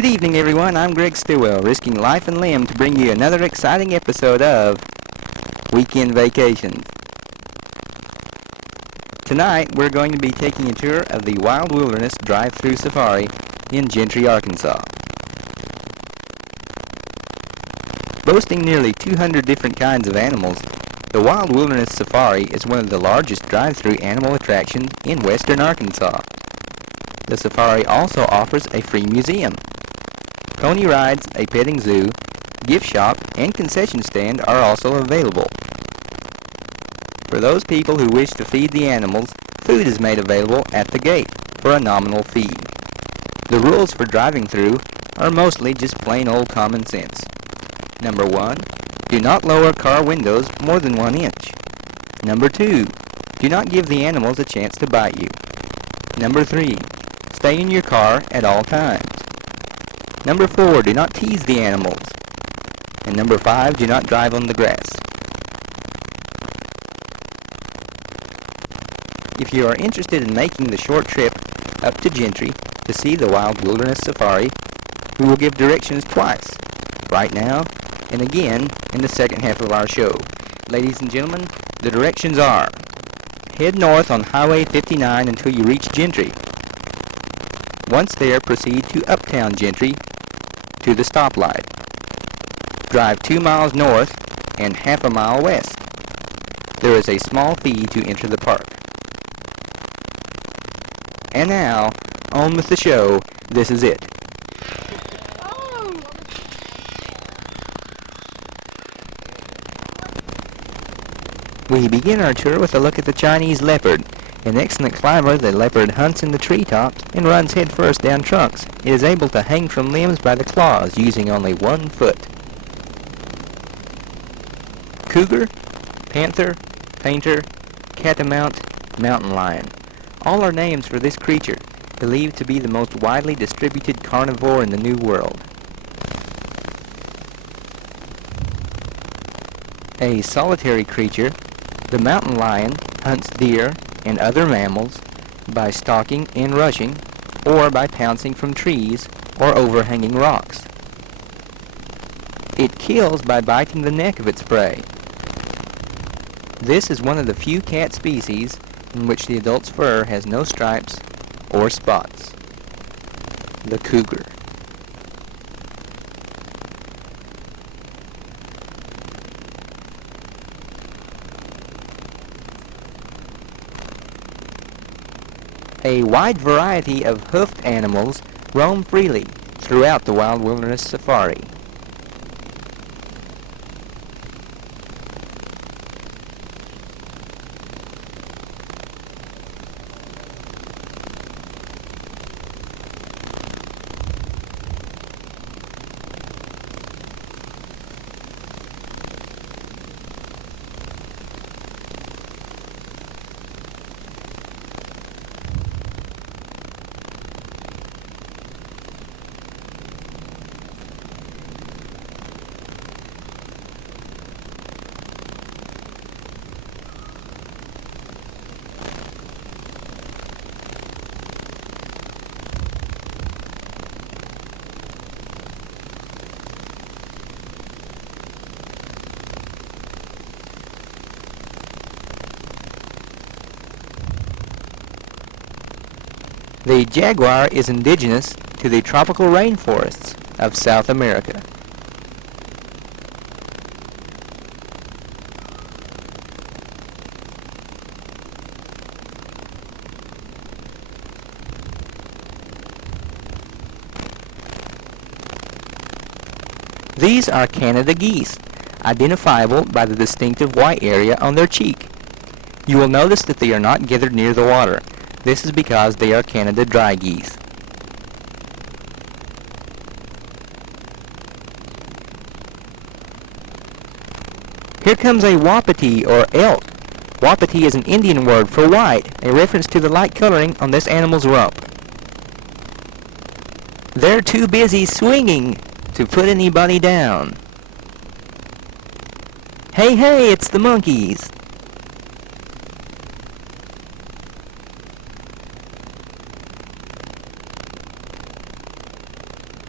Good evening, everyone. I'm Greg Stilwell, risking life and limb to bring you another exciting episode of Weekend Vacations. Tonight, we're going to be taking a tour of the Wild Wilderness Drive-Thru Safari in Gentry, Arkansas. Boasting nearly 200 different kinds of animals, the Wild Wilderness Safari is one of the largest drive-thru animal attractions in western Arkansas. The safari also offers a free museum. Pony rides, a petting zoo, gift shop, and concession stand are also available. For those people who wish to feed the animals, food is made available at the gate for a nominal fee. The rules for driving through are mostly just plain old common sense. Number 1, do not lower car windows more than 1 inch. Number 2, do not give the animals a chance to bite you. Number 3, stay in your car at all times. Number 4, do not tease the animals. And number 5, do not drive on the grass. If you are interested in making the short trip up to Gentry to see the Wild Wilderness Safari, we will give directions twice, right now and again in the second half of our show. Ladies and gentlemen, the directions are: head north on Highway 59 until you reach Gentry. Once there, proceed to Uptown Gentry to the stoplight. Drive 2 miles north and half a mile west. There is a small fee to enter the park. And now, on with the show. This is it. We begin our tour with a look at the Chinese leopard. An excellent climber, the leopard hunts in the treetops and runs headfirst down trunks. It is able to hang from limbs by the claws using only 1 foot. Cougar, panther, painter, catamount, mountain lion. All are names for this creature, believed to be the most widely distributed carnivore in the New World. A solitary creature, the mountain lion hunts deer and other mammals by stalking and rushing, or by pouncing from trees or overhanging rocks. It kills by biting the neck of its prey. This is one of the few cat species in which the adult's fur has no stripes or spots. The cougar. A wide variety of hoofed animals roam freely throughout the Wild Wilderness Safari. The jaguar is indigenous to the tropical rainforests of South America. These are Canada geese, identifiable by the distinctive white area on their cheek. You will notice that they are not gathered near the water. This is because they are Canada dry geese. Here comes a wapiti or elk. Wapiti is an Indian word for white, a reference to the light coloring on this animal's rump. They're too busy swinging to put anybody down. Hey, hey, it's the monkeys.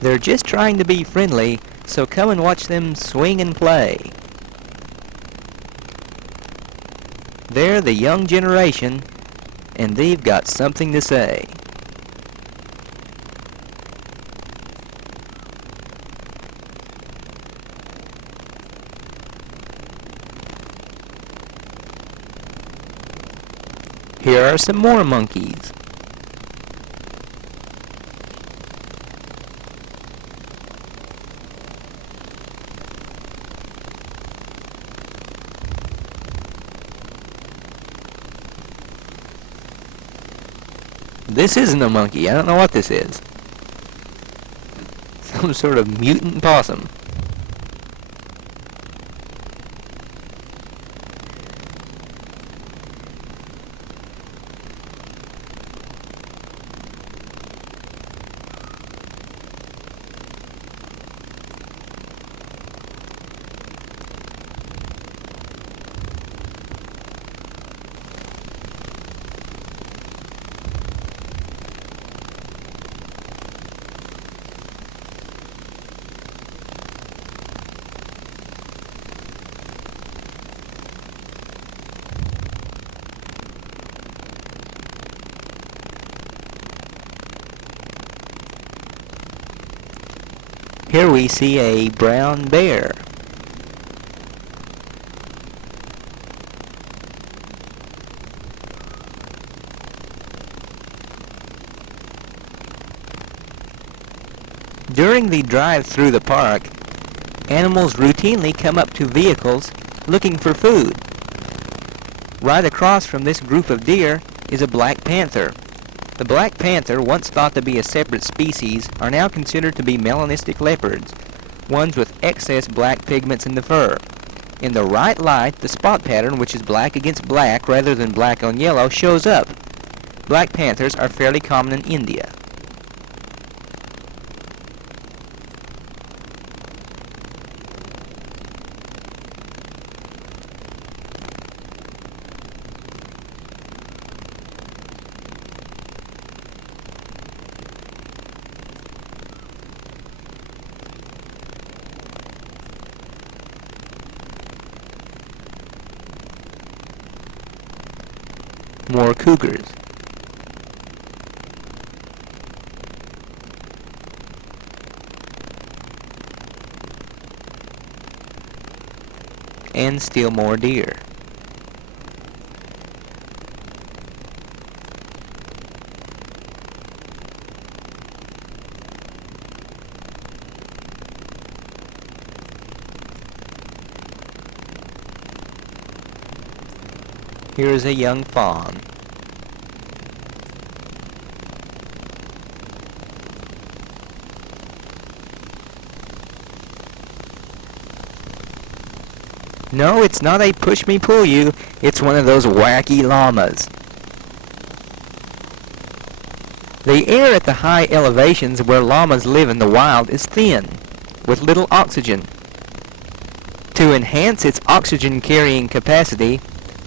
They're just trying to be friendly, so come and watch them swing and play. They're the young generation, and they've got something to say. Here are some more monkeys. This isn't a monkey. I don't know what this is. Some sort of mutant possum. Here we see a brown bear. During the drive through the park, animals routinely come up to vehicles looking for food. Right across from this group of deer is a black panther. The black panther, once thought to be a separate species, are now considered to be melanistic leopards, ones with excess black pigments in the fur. In the right light, the spot pattern, which is black against black rather than black on yellow, shows up. Black panthers are fairly common in India. More cougars. And still more deer. Here is a young fawn. No, it's not a push-me-pull-you. It's one of those wacky llamas. The air at the high elevations where llamas live in the wild is thin, with little oxygen. To enhance its oxygen-carrying capacity,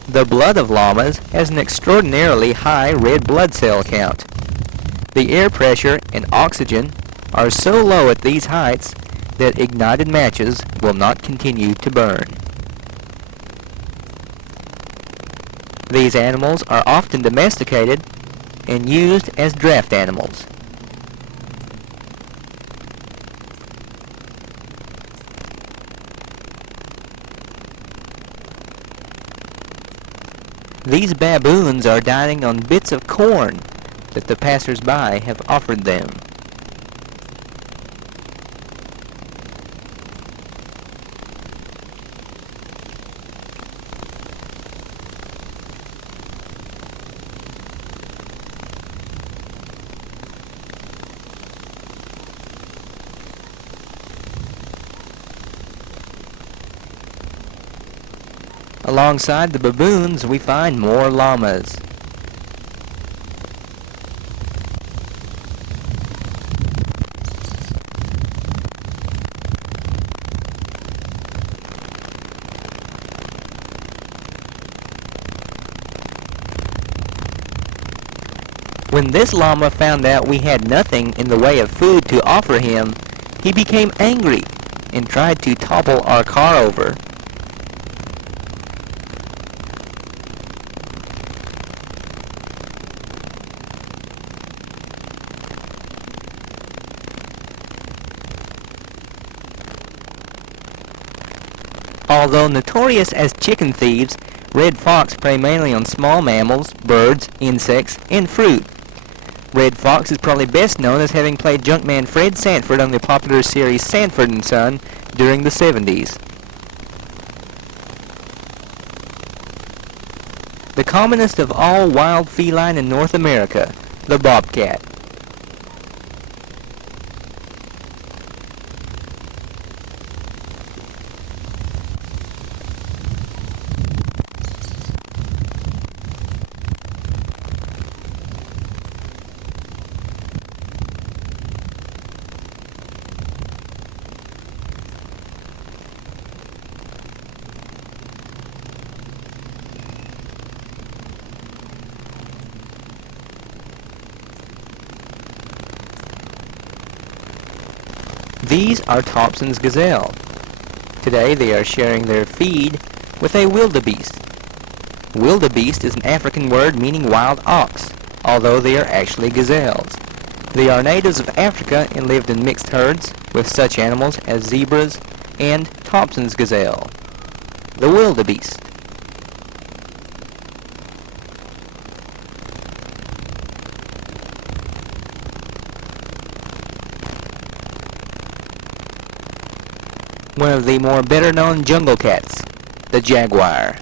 the blood of llamas has an extraordinarily high red blood cell count. The air pressure and oxygen are so low at these heights that ignited matches will not continue to burn. These animals are often domesticated and used as draft animals. These baboons are dining on bits of corn that the passers-by have offered them. Alongside the baboons, we find more llamas. When this llama found out we had nothing in the way of food to offer him, he became angry and tried to topple our car over. Although notorious as chicken thieves, red fox prey mainly on small mammals, birds, insects, and fruit. Red Fox is probably best known as having played junkman Fred Sanford on the popular series Sanford and Son during the 70s. The commonest of all wild feline in North America, the bobcat. These are Thompson's gazelle. Today they are sharing their feed with a wildebeest. Wildebeest is an African word meaning wild ox, although they are actually gazelles. They are natives of Africa and lived in mixed herds with such animals as zebras and Thompson's gazelle. The wildebeest. One of the more better-known jungle cats, the jaguar.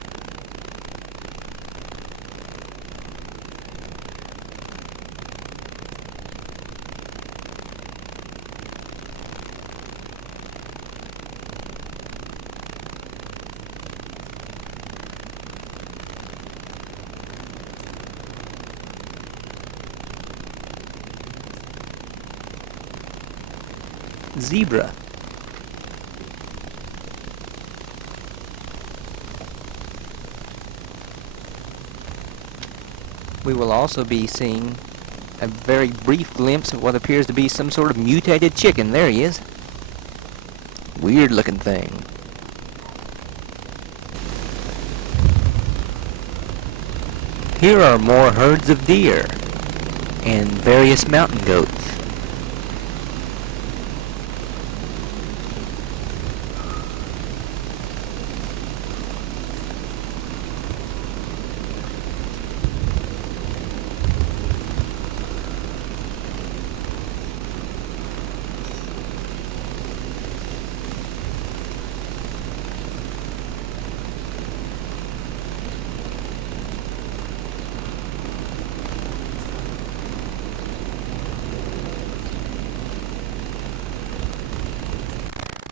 Zebra. We will also be seeing a very brief glimpse of what appears to be some sort of mutated chicken. There he is. Weird looking thing. Here are more herds of deer and various mountain goats.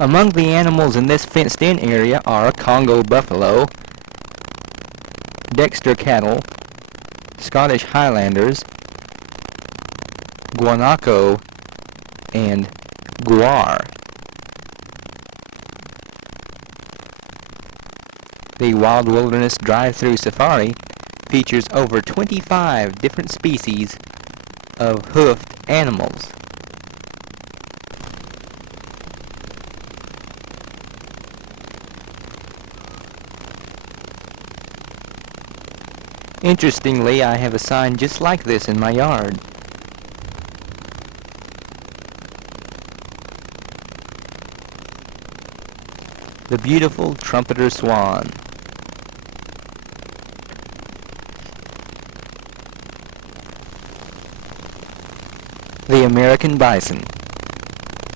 Among the animals in this fenced-in area are Congo buffalo, Dexter cattle, Scottish Highlanders, guanaco, and guar. The Wild Wilderness Drive-Thru Safari features over 25 different species of hoofed animals. Interestingly, I have a sign just like this in my yard. The beautiful trumpeter swan. The American bison.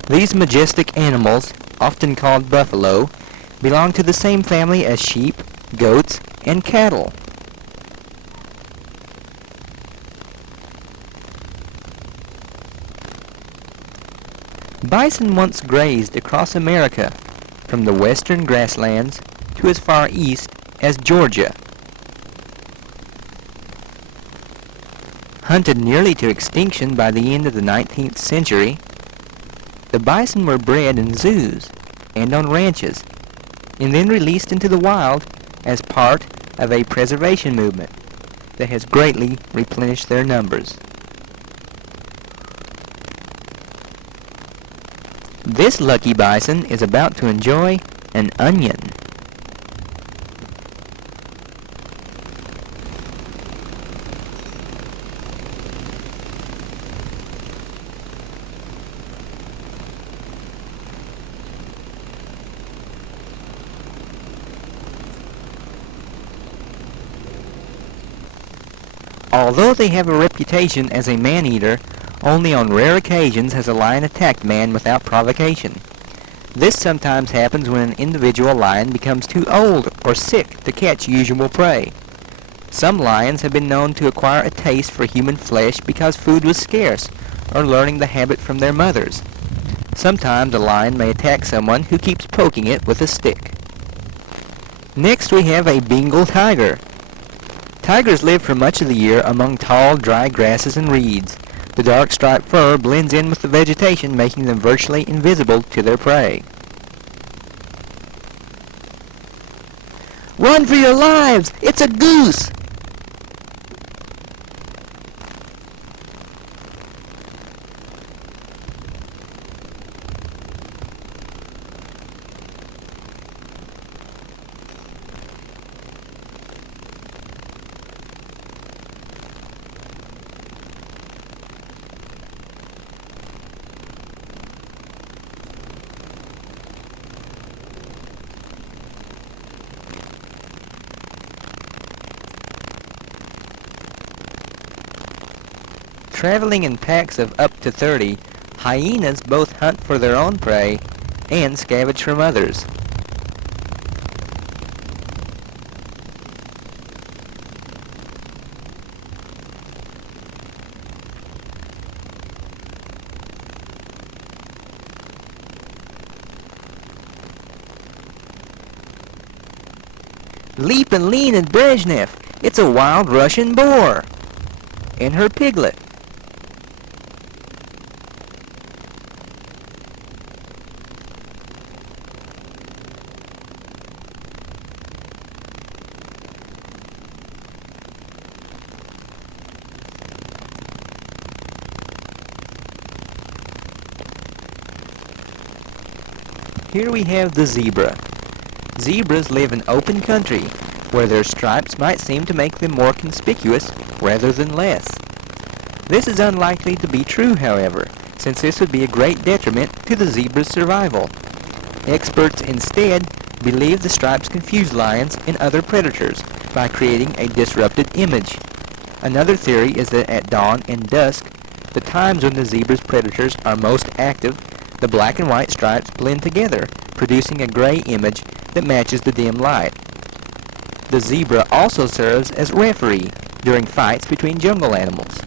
These majestic animals, often called buffalo, belong to the same family as sheep, goats, and cattle. Bison once grazed across America, from the western grasslands to as far east as Georgia. Hunted nearly to extinction by the end of the 19th century, the bison were bred in zoos and on ranches, and then released into the wild as part of a preservation movement that has greatly replenished their numbers. This lucky bison is about to enjoy an onion. Although they have a reputation as a man-eater, only on rare occasions has a lion attacked man without provocation. This sometimes happens when an individual lion becomes too old or sick to catch usual prey. Some lions have been known to acquire a taste for human flesh because food was scarce, or learning the habit from their mothers. Sometimes a lion may attack someone who keeps poking it with a stick. Next we have a Bengal tiger. Tigers live for much of the year among tall, dry grasses and reeds. The dark striped fur blends in with the vegetation, making them virtually invisible to their prey. Run for your lives! It's a goose! Traveling in packs of up to 30, hyenas both hunt for their own prey and scavenge from others. Leap and lean at Brezhnev. It's a wild Russian boar. And her piglet. Here we have the zebra. Zebras live in open country, where their stripes might seem to make them more conspicuous rather than less. This is unlikely to be true, however, since this would be a great detriment to the zebra's survival. Experts instead believe the stripes confuse lions and other predators by creating a disrupted image. Another theory is that at dawn and dusk, the times when the zebra's predators are most active, the black and white stripes blend together, producing a gray image that matches the dim light. The zebra also serves as referee during fights between jungle animals.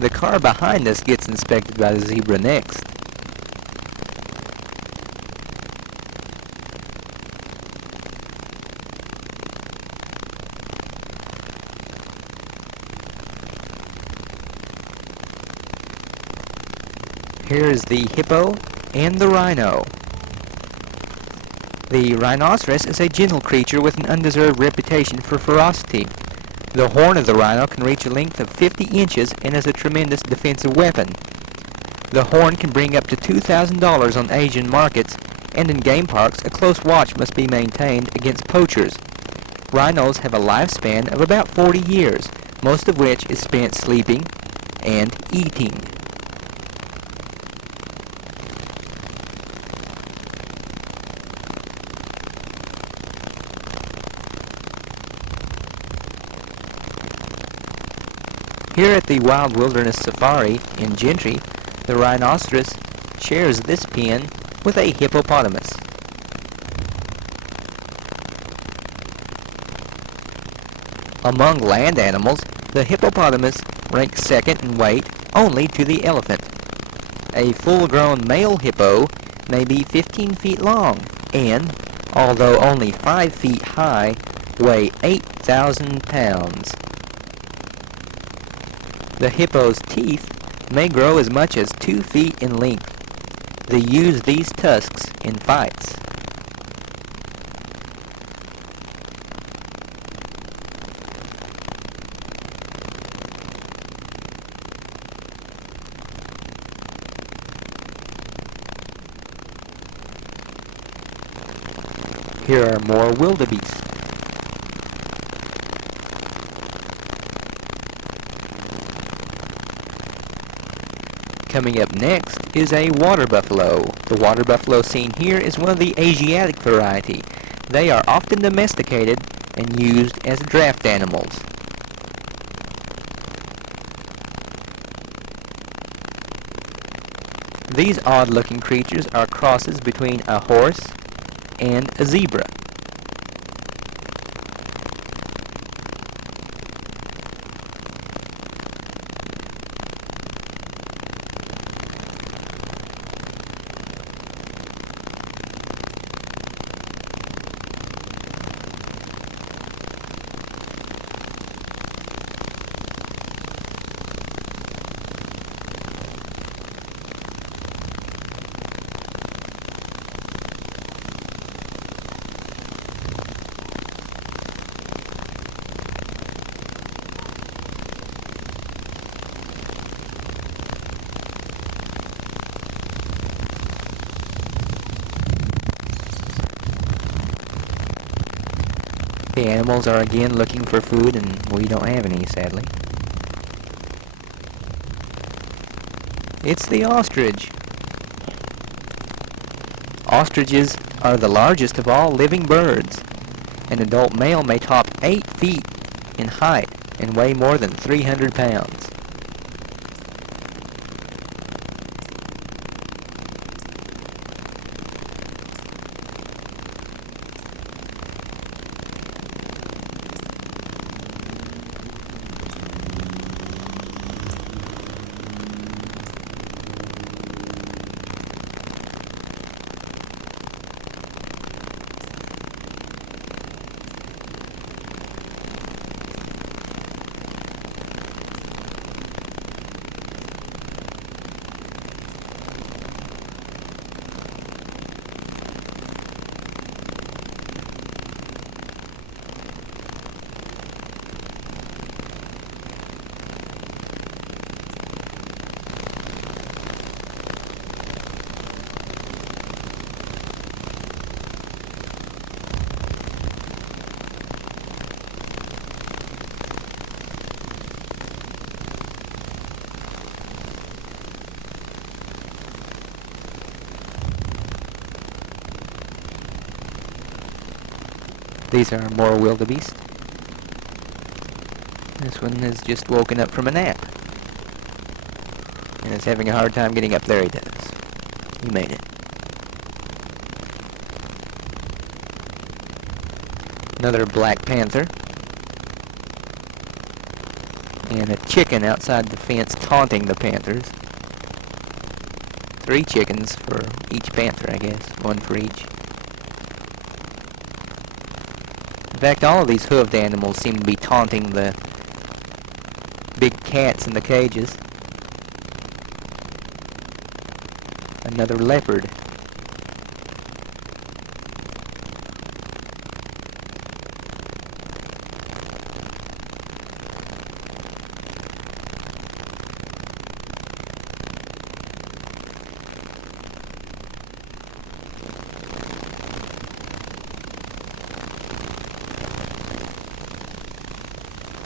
The car behind us gets inspected by the zebra next. Here is the hippo and the rhino. The rhinoceros is a gentle creature with an undeserved reputation for ferocity. The horn of the rhino can reach a length of 50 inches and is a tremendous defensive weapon. The horn can bring up to $2,000 on Asian markets, and in game parks a close watch must be maintained against poachers. Rhinos have a lifespan of about 40 years, most of which is spent sleeping and eating. Here at the Wild Wilderness Safari in Gentry, the rhinoceros shares this pen with a hippopotamus. Among land animals, the hippopotamus ranks second in weight only to the elephant. A full-grown male hippo may be 15 feet long and, although only 5 feet high, weigh 8,000 pounds. The hippo's teeth may grow as much as 2 feet in length. They use these tusks in fights. Here are more wildebeest. Coming up next is a water buffalo. The water buffalo seen here is one of the Asiatic variety. They are often domesticated and used as draft animals. These odd-looking creatures are crosses between a horse and a zebra. The animals are again looking for food, and we don't have any, sadly. It's the ostrich. Ostriches are the largest of all living birds. An adult male may top 8 feet in height and weigh more than 300 pounds. These are more wildebeest. This one has just woken up from a nap and is having a hard time getting up. There he does. He made it. Another black panther. And a chicken outside the fence taunting the panthers. 3 chickens for each panther, I guess. 1 for each. In fact, all of these hoofed animals seem to be taunting the big cats in the cages. Another leopard.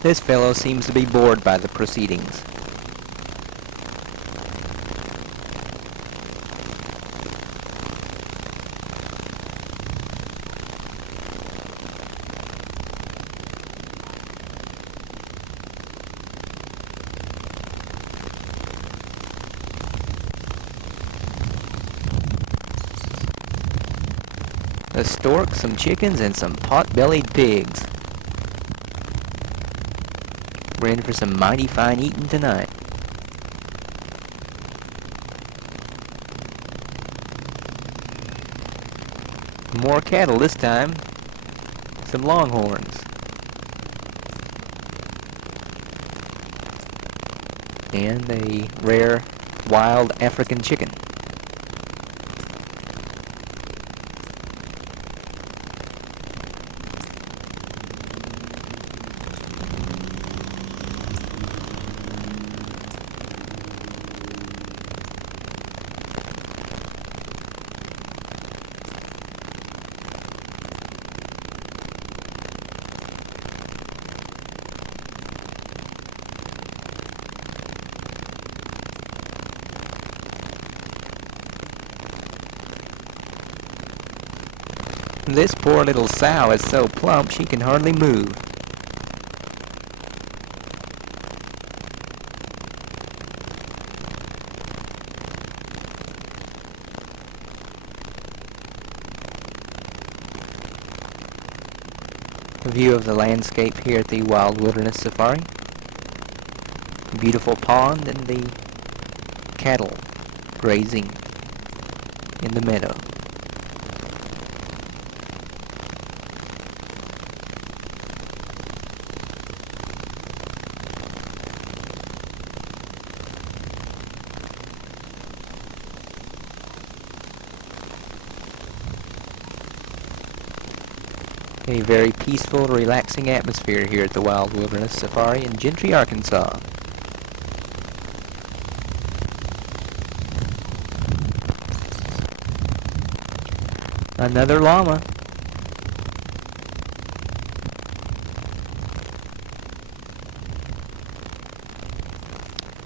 This fellow seems to be bored by the proceedings. A stork, some chickens, and some pot-bellied pigs. We're in for some mighty fine eating tonight. More cattle this time. Some longhorns. And a rare wild African chicken. This poor little sow is so plump she can hardly move. A view of the landscape here at the Wild Wilderness Safari. A beautiful pond and the cattle grazing in the meadow. A very peaceful, relaxing atmosphere here at the Wild Wilderness Safari in Gentry, Arkansas. Another llama.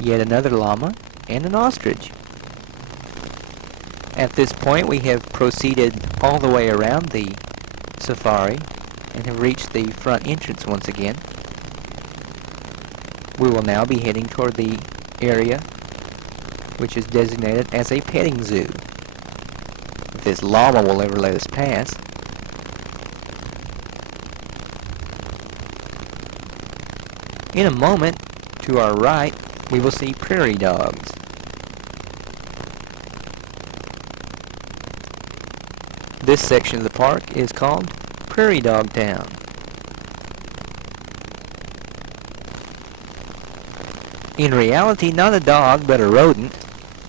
Yet another llama and an ostrich. At this point we have proceeded all the way around the safari and have reached the front entrance once again. We will now be heading toward the area which is designated as a petting zoo. If this llama will ever let us pass. In a moment, to our right, we will see prairie dogs. This section of the park is called Prairie Dog Town. In reality, not a dog, but a rodent.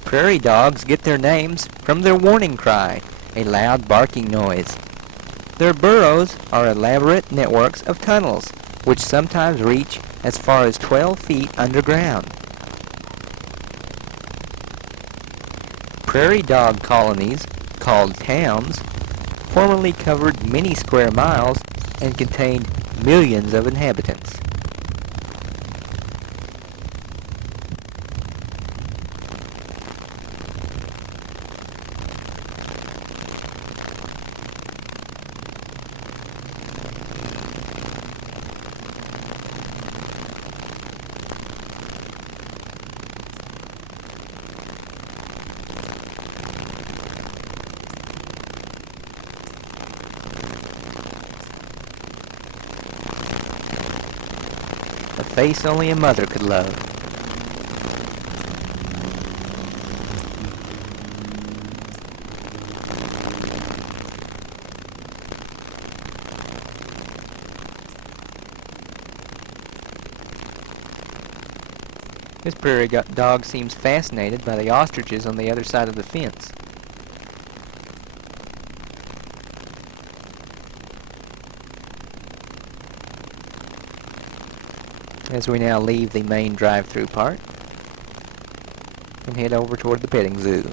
Prairie dogs get their names from their warning cry, a loud barking noise. Their burrows are elaborate networks of tunnels, which sometimes reach as far as 12 feet underground. Prairie dog colonies, called towns, formerly covered many square miles and contained millions of inhabitants. A face only a mother could love. This prairie dog seems fascinated by the ostriches on the other side of the fence. As we now leave the main drive-through part and head over toward the petting zoo.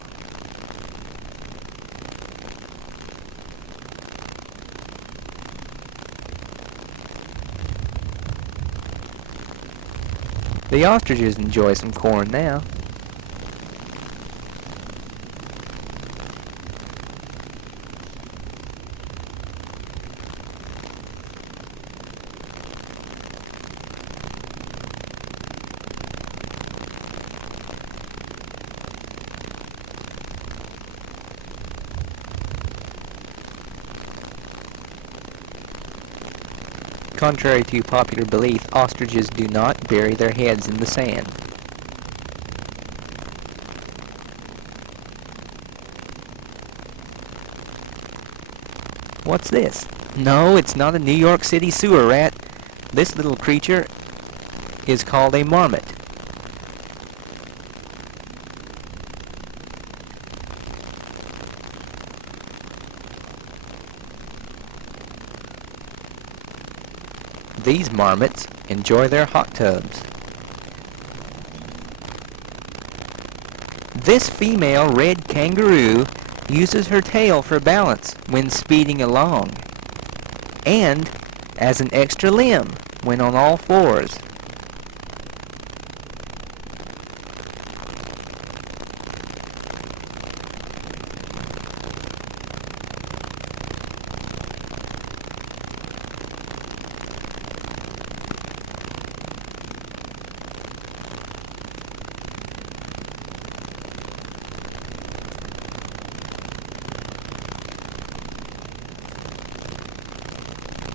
The ostriches enjoy some corn now. Contrary to popular belief, ostriches do not bury their heads in the sand. What's this? No, it's not a New York City sewer rat. This little creature is called a marmot. These marmots enjoy their hot tubs. This female red kangaroo uses her tail for balance when speeding along, and as an extra limb when on all fours.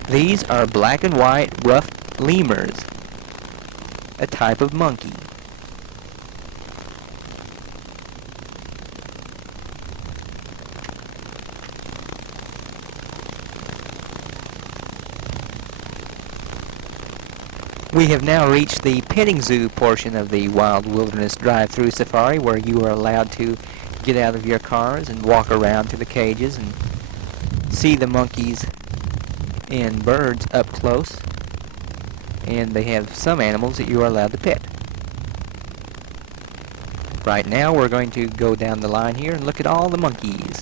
These are black and white ruffed lemurs, a type of monkey. We have now reached the petting zoo portion of the Wild Wilderness Drive-Thru Safari, where you are allowed to get out of your cars and walk around to the cages and see the monkeys and birds up close, and they have some animals that you are allowed to pet. Right now we're going to go down the line here and look at all the monkeys.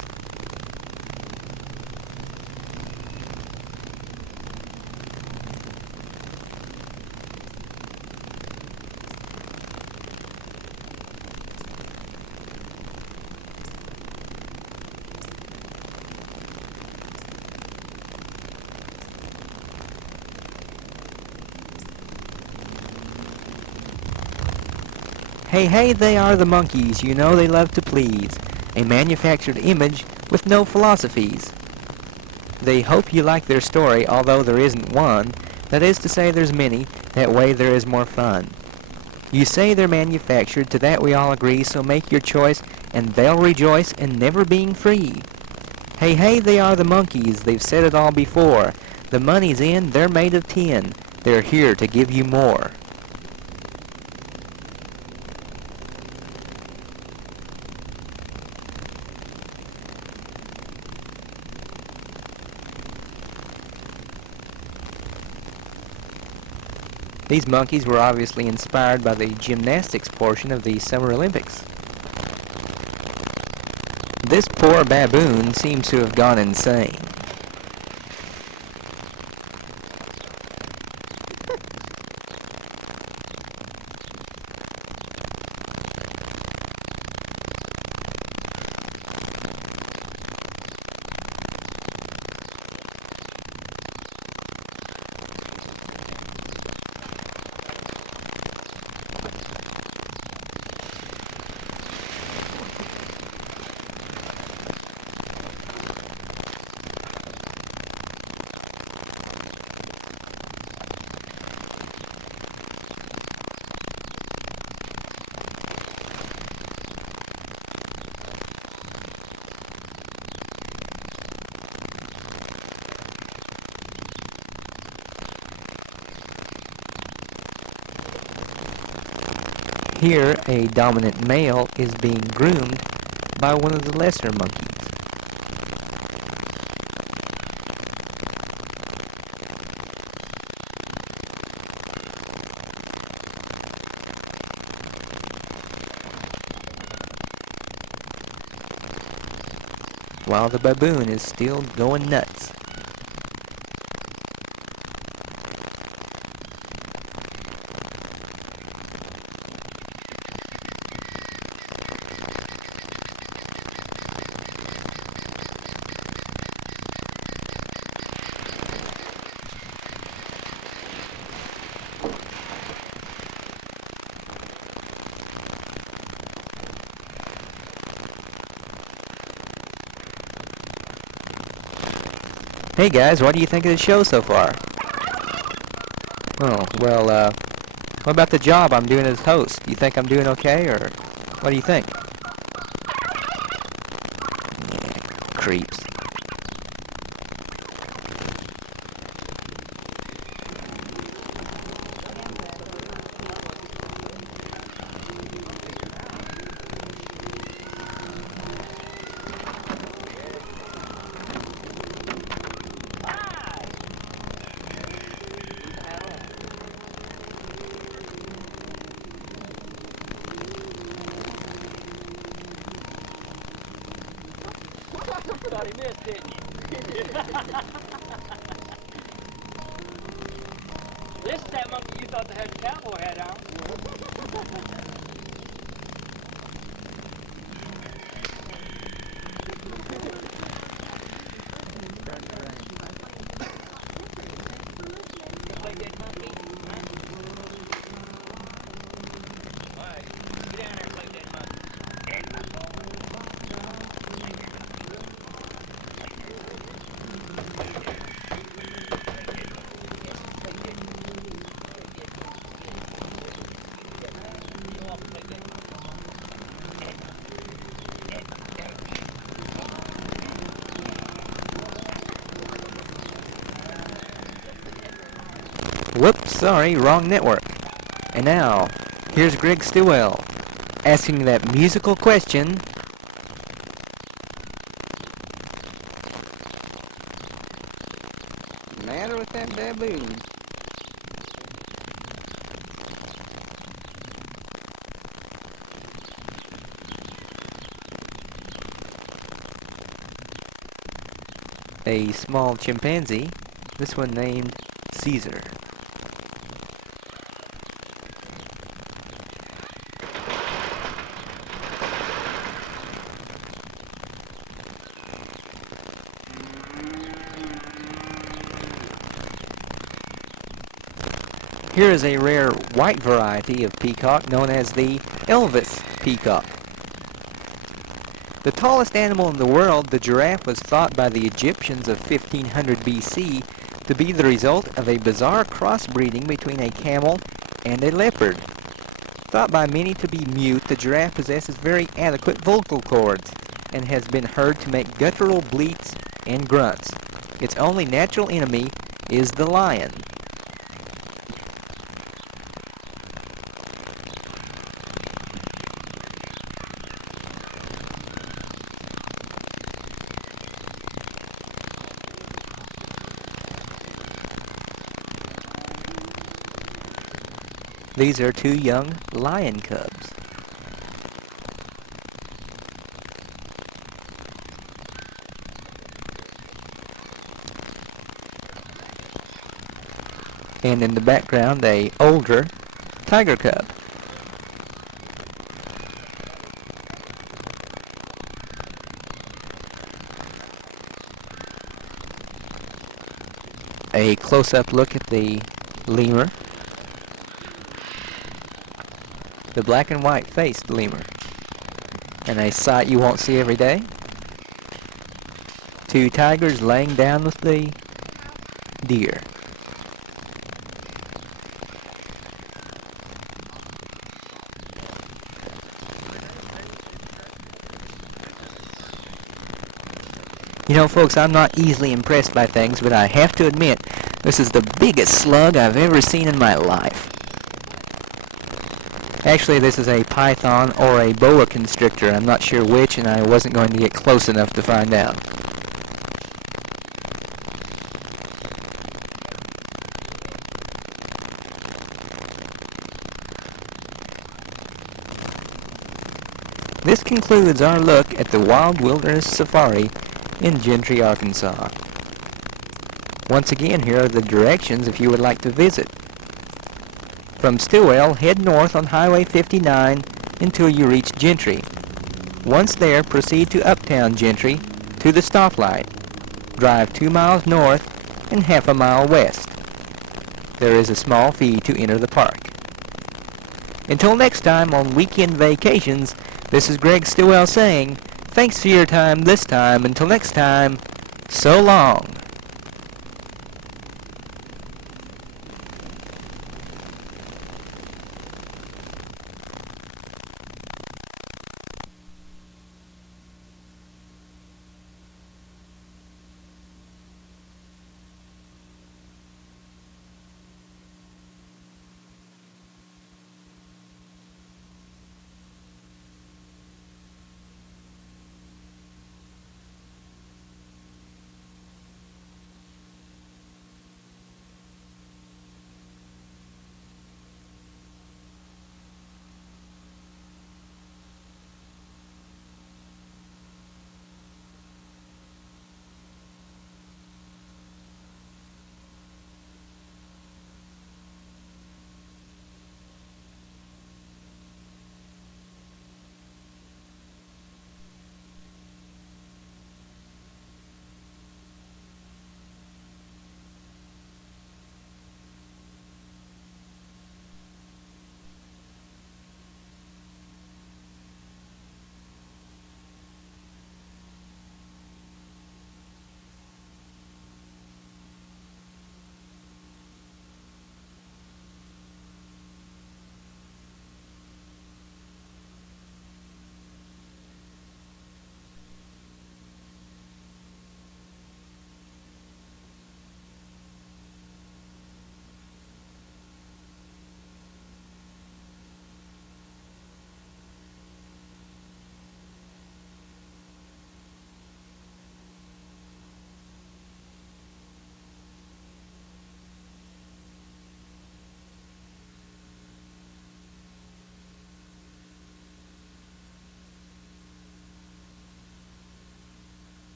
Hey, hey, they are the monkeys, you know they love to please. A manufactured image with no philosophies. They hope you like their story, although there isn't one. That is to say, there's many, that way there is more fun. You say they're manufactured, to that we all agree, so make your choice, and they'll rejoice in never being free. Hey, hey, they are the monkeys, they've said it all before. The money's in, they're made of tin. They're here to give you more. These monkeys were obviously inspired by the gymnastics portion of the Summer Olympics. This poor baboon seems to have gone insane. Here, a dominant male is being groomed by one of the lesser monkeys. While the baboon is still going nuts. Hey guys, what do you think of the show so far? Oh, well, what about the job I'm doing as host? Do you think I'm doing okay, or what do you think? Yeah, creeps. Thought he missed, didn't you? This is that monkey you thought that had the cowboy hat on. Play that monkey, huh? All right, get down there and play that monkey. Whoops, sorry, wrong network. And now, here's Greg Stilwell asking that musical question. Matter with that baboon? A small chimpanzee, this one named Caesar. Here is a rare white variety of peacock known as the Elvis peacock. The tallest animal in the world, the giraffe, was thought by the Egyptians of 1500 BC to be the result of a bizarre crossbreeding between a camel and a leopard. Thought by many to be mute, the giraffe possesses very adequate vocal cords and has been heard to make guttural bleats and grunts. Its only natural enemy is the lion. These are two young lion cubs. And in the background, a older tiger cub. A close-up look at the lemur. The black and white faced lemur. And a sight you won't see every day. Two tigers laying down with the deer. You know, folks, I'm not easily impressed by things, but I have to admit, this is the biggest slug I've ever seen in my life. Actually, this is a python or a boa constrictor. I'm not sure which, and I wasn't going to get close enough to find out. This concludes our look at the Wild Wilderness Safari in Gentry, Arkansas. Once again, here are the directions if you would like to visit. From Stilwell, head north on Highway 59 until you reach Gentry. Once there, proceed to Uptown Gentry to the stoplight. Drive 2 miles north and half a mile west. There is a small fee to enter the park. Until next time on Weekend Vacations, this is Greg Stilwell saying, thanks for your time this time. Until next time, so long.